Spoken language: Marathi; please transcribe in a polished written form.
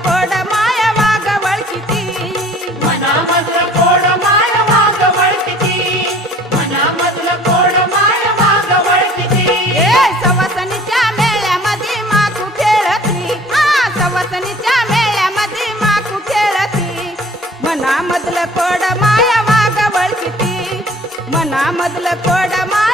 कोड माया वाघ वळखिती मनामधलं कोड माय वाघ वळखिती मनामधलं कोड माय वाघ वळखिती ए सवासणीच्या मेळ्यामध्ये माकू खेळती सवासणीच्या मेळ्यामध्ये माकू खेळती मनामधलं कोड माया वाघ वळखिती मनामधलं कोड माया